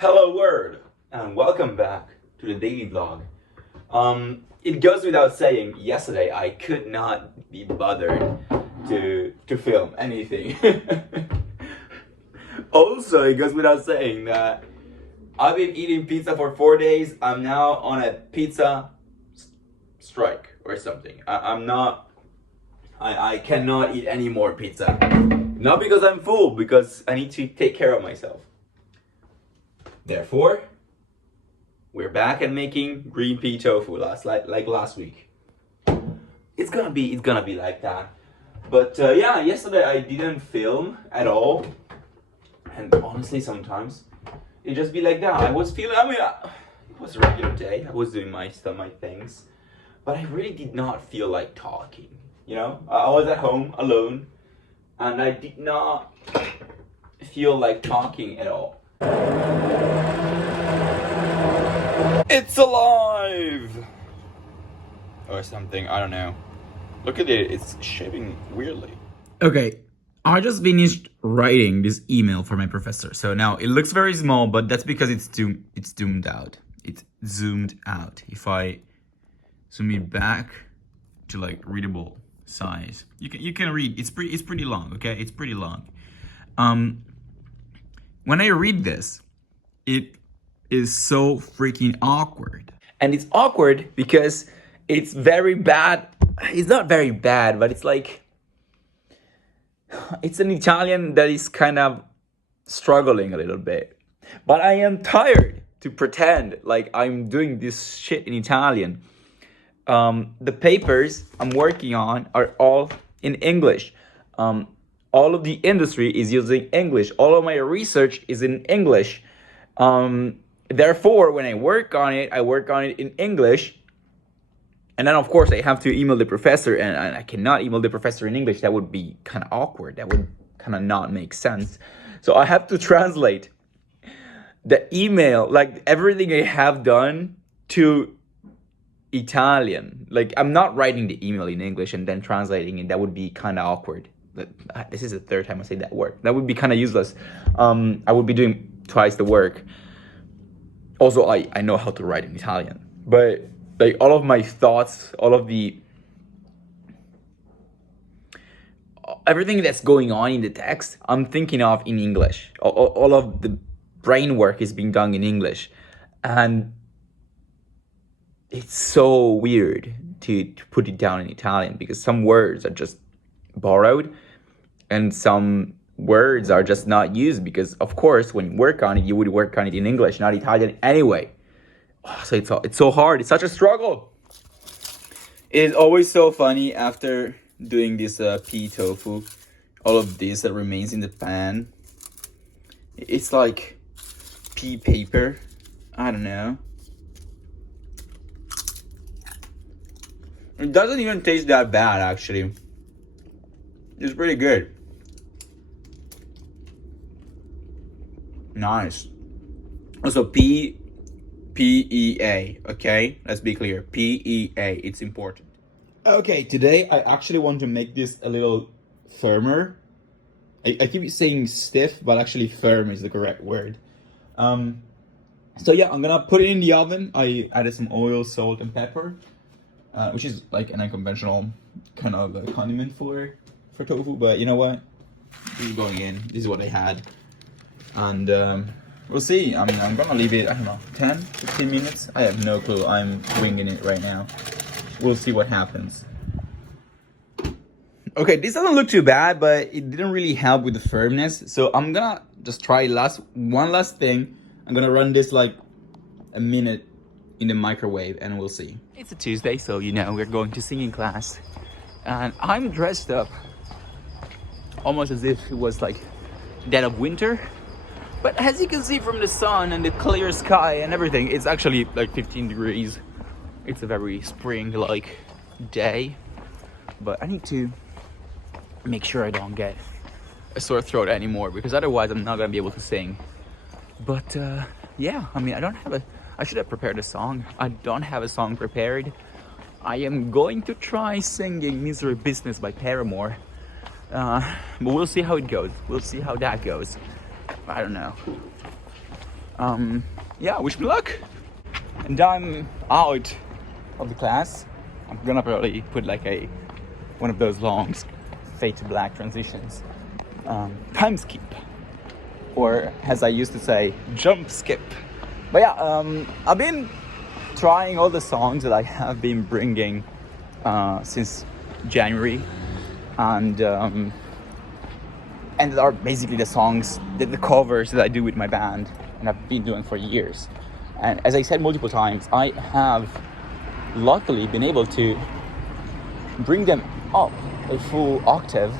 Hello world, and welcome back to the daily vlog. It goes without saying, yesterday I could not be bothered to film anything. Also, it goes without saying that I've been eating pizza for 4 days. I'm now on a pizza strike or something. I cannot eat any more pizza. Not because I'm full, because I need to take care of myself. Therefore, we're back and making green pea tofu like last week. It's gonna be like that. But yeah, yesterday I didn't film at all, and honestly, sometimes it just be like that. I was feeling. It was a regular day. I was doing my things, but I really did not feel like talking. You know, I was at home alone, and I did not feel like talking at all. It's alive! Or something, I don't know. Look at it, it's shaping weirdly. Okay, I just finished writing this email for my professor. So now it looks very small, but that's because it's zoomed out. It's zoomed out. If I zoom it back to like readable size, you can read. It's pretty long, okay? It's pretty long. When I read this, it is so freaking awkward. And it's awkward because it's very bad. It's not very bad, but it's like, it's an Italian that is kind of struggling a little bit. But I am tired to pretend like I'm doing this shit in Italian. The papers I'm working on are all in English. All of the industry is using English. All of my research is in English. Therefore, when I work on it in English. And then, of course, I have to email the professor, and I cannot email the professor in English. That would be kind of awkward. That would kind of not make sense. So I have to translate the email, like everything I have done, to Italian. Like, I'm not writing the email in English and then translating it. That would be kind of awkward. This is the third time I say that word. That would be kind of useless. I would be doing twice the work. Also, I know how to write in Italian, but like all of my thoughts, all of everything that's going on in the text, I'm thinking of in English. All of the brain work is being done in English, and it's so weird to put it down in Italian because some words are just borrowed and some words are just not used because, of course, when you work on it, you would work on it in English, not Italian anyway. So it's so hard. It's such a struggle. It is always so funny after doing this pea tofu. All of this that remains in the pan. It's like pea paper. I don't know. It doesn't even taste that bad, actually. It's pretty good. Nice. Also, P-E-A, okay? Let's be clear. P-E-A, it's important. Okay, today I actually want to make this a little firmer. I keep saying stiff, but actually firm is the correct word. So yeah, I'm gonna put it in the oven. I added some oil, salt, and pepper, which is like an unconventional kind of condiment for tofu, but you know what? This is going in. This is what I had. And we'll see. I mean, I'm gonna leave it, I don't know, 10, 15 minutes? I have no clue. I'm winging it right now. We'll see what happens. Okay, this doesn't look too bad, but it didn't really help with the firmness. So I'm gonna just try one last thing. I'm gonna run this like a minute in the microwave and we'll see. It's a Tuesday, so you know, we're going to singing class. And I'm dressed up almost as if it was like dead of winter. But as you can see from the sun and the clear sky and everything, it's actually like 15 degrees. It's a very spring-like day. But I need to make sure I don't get a sore throat anymore, because otherwise I'm not gonna be able to sing. But yeah, I mean, I should have prepared a song. I don't have a song prepared. I am going to try singing Misery Business by Paramore. But we'll see how it goes. We'll see how that goes. I don't know. Yeah, wish me luck. And I'm out of the class. I'm gonna probably put like one of those long fade to black transitions, time skip, or as I used to say, jump skip. But yeah, I've been trying all the songs that I have been bringing since January, and are basically the songs, the covers that I do with my band, and I've been doing for years. And as I said multiple times, I have luckily been able to bring them up a full octave.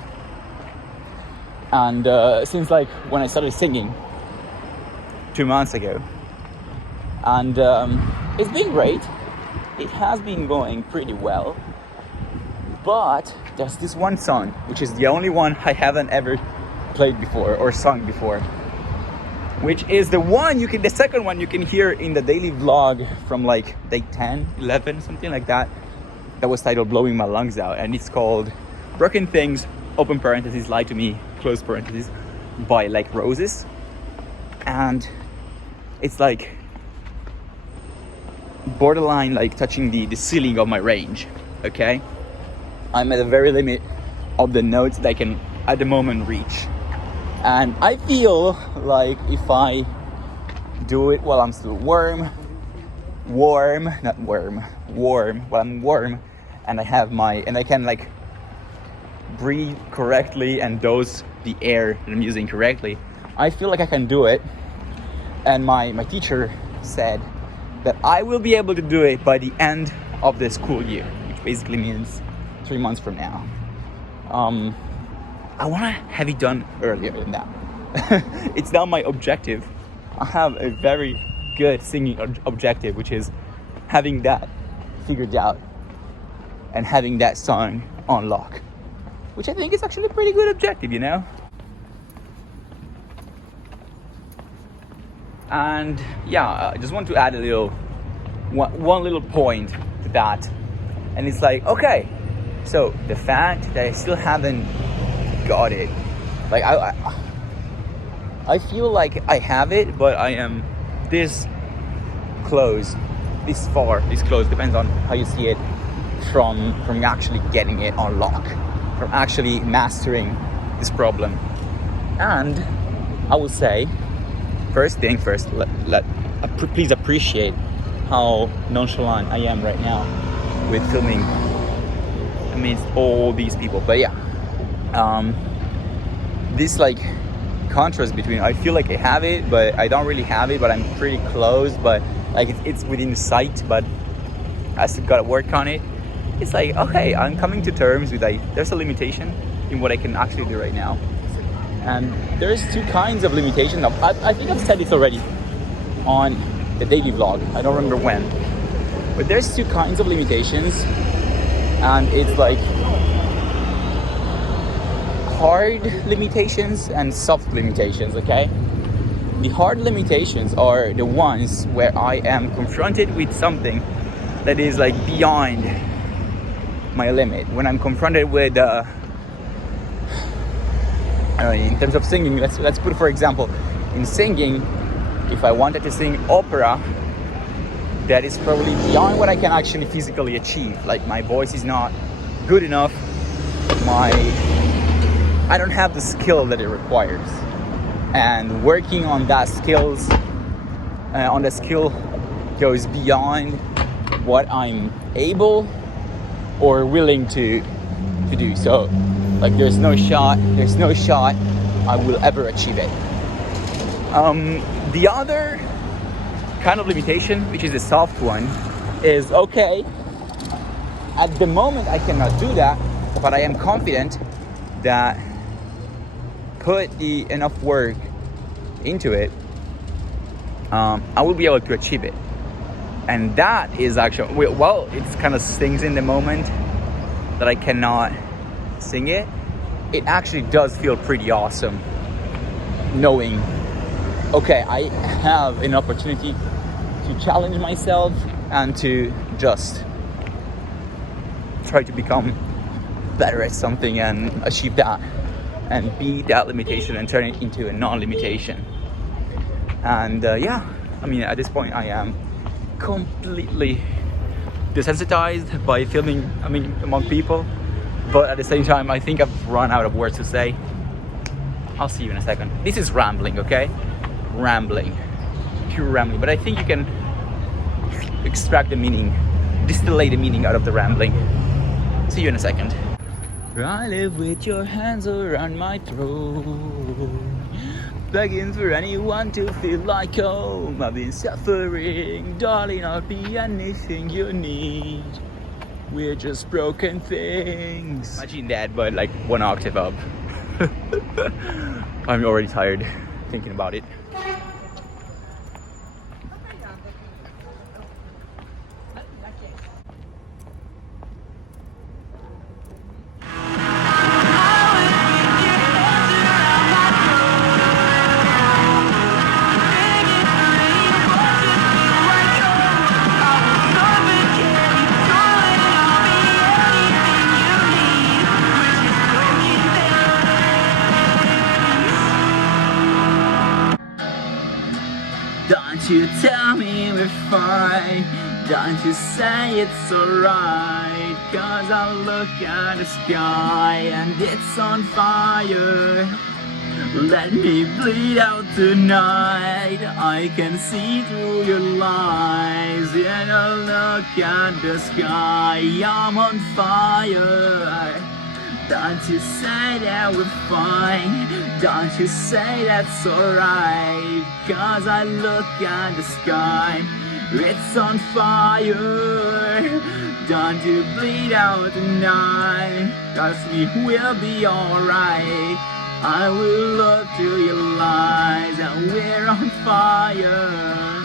And since like when I started singing 2 months ago, and it's been great. It has been going pretty well. But there's this one song, which is the only one I haven't ever played before or sung before, which is the second one you can hear in the daily vlog from like day 10, 11, something like that. That was titled Blowing My Lungs Out, and it's called Broken Things, open parentheses, Lie to Me, close parentheses, by Like Roses. And it's like borderline like touching the ceiling of my range, okay? I'm at the very limit of the notes that I can at the moment reach. And I feel like if I do it while I'm still warm, while I'm warm, and I can like breathe correctly and dose the air that I'm using correctly, I feel like I can do it. And my teacher said that I will be able to do it by the end of the school year, which basically means 3 months from now. I want to have it done earlier than that. It's now my objective. I have a very good singing objective, which is having that figured out and having that song on lock, which I think is actually a pretty good objective, you know? And yeah, I just want to add one little point to that. And it's like, okay, so the fact that I still haven't got it, like I feel like I have it, but I am this close, this close, depends on how you see it, from actually getting it on lock, from actually mastering this problem. And I will say, first thing first, please appreciate how nonchalant I am right now with filming amidst all these people. But yeah, this like contrast between, I feel like I have it, but I don't really have it, but I'm pretty close, but like it's within sight, but I still gotta work on it. It's like, okay, I'm coming to terms with like, there's a limitation in what I can actually do right now. And there's two kinds of limitations. I think I've said this already on the daily vlog. I don't remember when. But there's two kinds of limitations. And it's like hard limitations and soft limitations, okay? The hard limitations are the ones where I am confronted with something that is like beyond my limit. When I'm confronted with in terms of singing, let's put, for example, in singing, if I wanted to sing opera, that is probably beyond what I can actually physically achieve. Like my voice is not good enough, I don't have the skill that it requires. And working on that skill goes beyond what I'm able or willing to do. So like there's no shot I will ever achieve it. The other kind of limitation, which is the soft one, is okay, at the moment I cannot do that, but I am confident that put enough work into it, I will be able to achieve it. And that is actually, well, it kind of stings in the moment that I cannot sing it. It actually does feel pretty awesome knowing, okay, I have an opportunity to challenge myself and to just try to become better at something and achieve that and beat that limitation and turn it into a non-limitation. And yeah, I mean, at this point I am completely desensitized by filming, I mean, among people, but at the same time I think I've run out of words to say. I'll see you in a second. This is rambling, okay? Rambling, pure rambling, but I think you can extract the meaning, distillate the meaning out of the rambling. See you in a second. I live with your hands around my throat, begging for anyone to feel like home. I've been suffering, darling, I'll be anything you need. We're just broken things. Imagine that, but like 1 octave up. I'm already tired thinking about it. Don't you tell me we're fine, don't you say it's alright, 'cause I look at the sky and it's on fire. Let me bleed out tonight, I can see through your lies. And I look at the sky, I'm on fire. Don't you say that we're fine, don't you say that's alright, 'cause I look at the sky, it's on fire. Don't you bleed out tonight, 'cause we will be alright. I will look through your lies and we're on fire.